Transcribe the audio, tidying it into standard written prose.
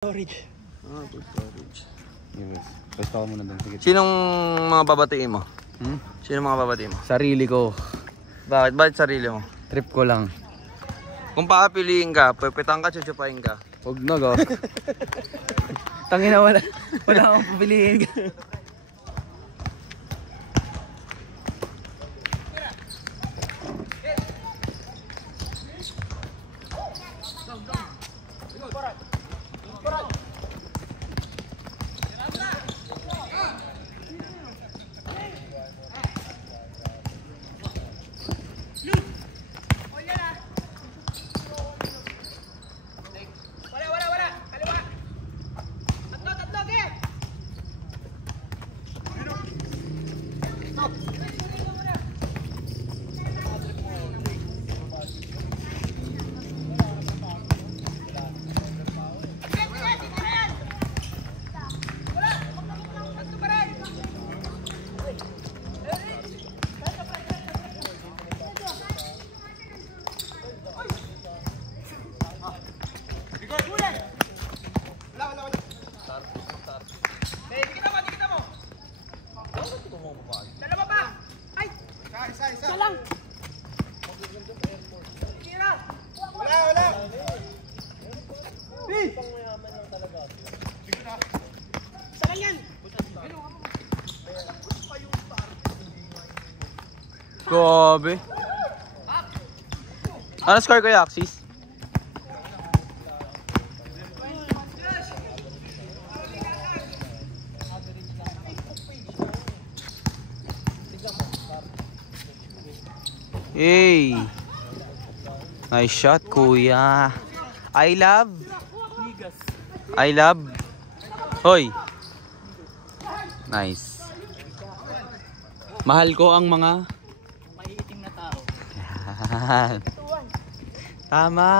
Storage. Ah, good storage. Yes. Basta ako muna doon. Sige. Sinong mga babatiin mo? Sinong mga babatiin mo? Sarili ko. Bakit? Bakit sarili mo? Trip ko lang. Kung papiliin ka, pwepetang ka, chuchupain ka. Huwag na go. Tangina wala. Wala akong papiliin. Grabe. Ano score ko yung Axis? Hey. Nice shot, kuya. I love. Hoy. Nice. Mahal ko ang mga maiitim na tao. Tama.